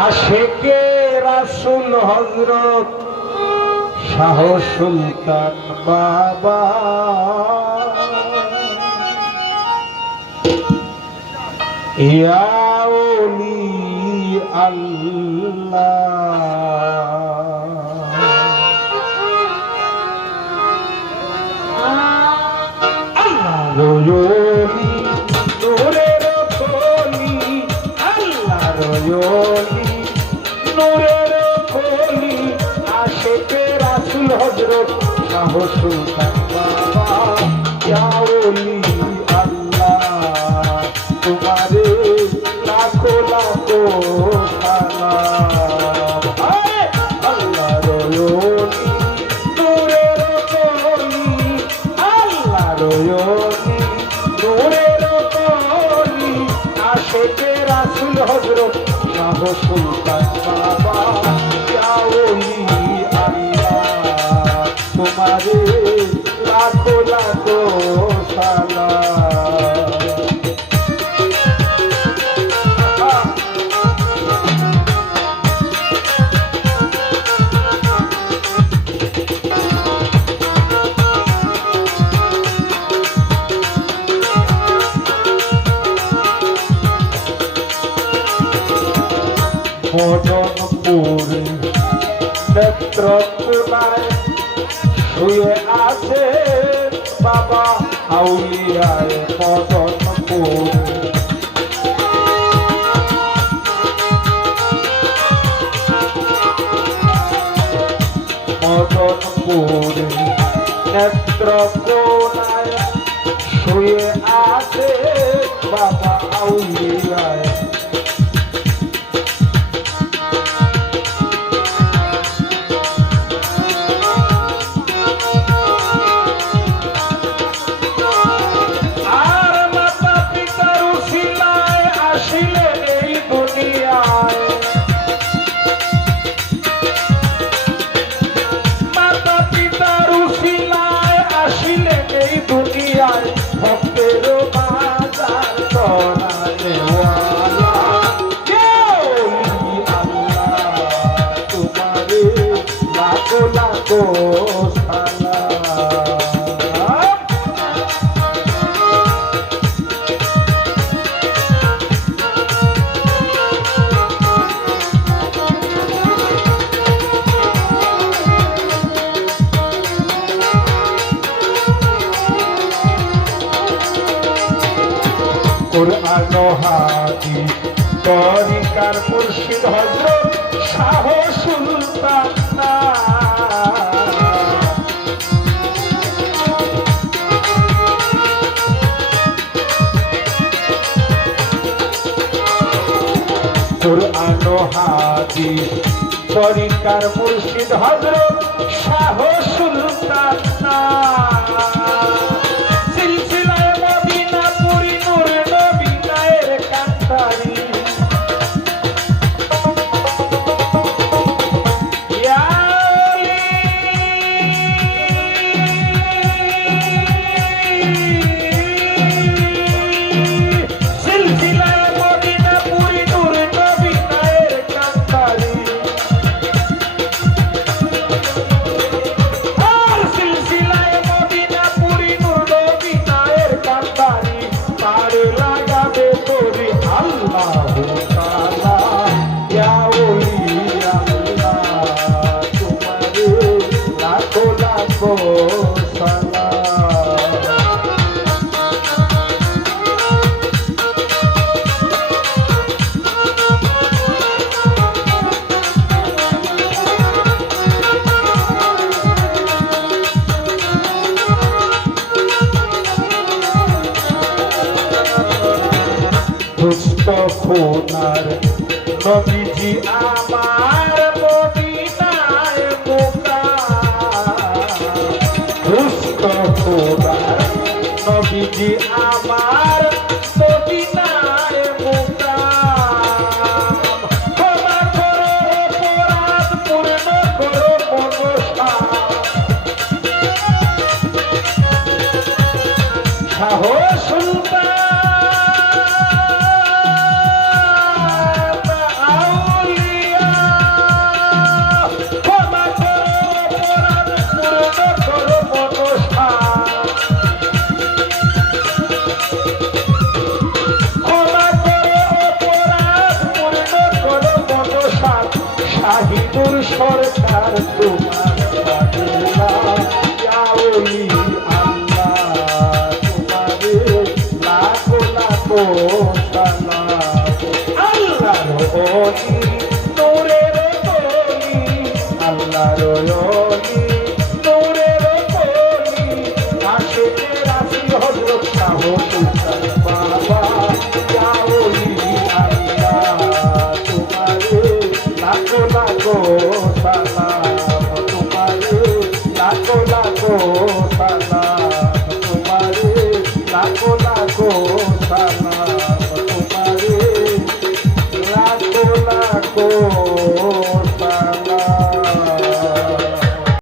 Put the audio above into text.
আশেকে রাসূল হযরত শাহ সুলতান বাবা ইয়া ওলি আল্লাহ রয়লি নূরের কলি আল্লাহ রয়লি নূরের কলি আশেকে রাসূল হযরত শাহ সুলতান বাবা ইয়া ওলি আল্লাহ তোমারে লাখো লাখো সালাম আল্লাহ রয়লি নূরের কলি আল্লাহ রয়লি নূরের কলি আশেকে রাসূল হযরত শাহ সুলতান বাবা ইয়া ওলি আল্লাহ তোমারে লাখো লাখো সালাম মদনপুরে নেত্রকোনায় শুয়ে আছে বাবা আউলিয়ায় মদনপুরে মদনপুরে নেত্রকোনায় শুয়ে আছে বাবা আউলিয়ায় কুরআন হাদিস তরিকার মুর্শিদ হযরত শাহ সুলতান কুরআন হাদিস তরিকার মুর্শিদ হযরত শাহ সুলতান মুস্তফার নবীজি আমার মদিনায় মুকাম মুস্তফার নবীজি আমার মদিনায় মুকাম ক্ষমা করো অপরাধ পূর্ণ করো মনসা সাহস শাহিদুর সরকার তোমার ওলি আল্লাহ তোমারে লাখো লাখো সালাম আল্লাহর ওলি নূরের ওলি আল্লাহর ওলি নূরের ওলি আশিকের রাশি হযরত শাহ সুলতান বাবা ইয়া ওলি আল্লাহ তোমারে লাখো লাখো সালাম তোমারে লাখো লাখো সালাম তোমারে লাখো লাখো সালাম তোমারে লাখো লাখো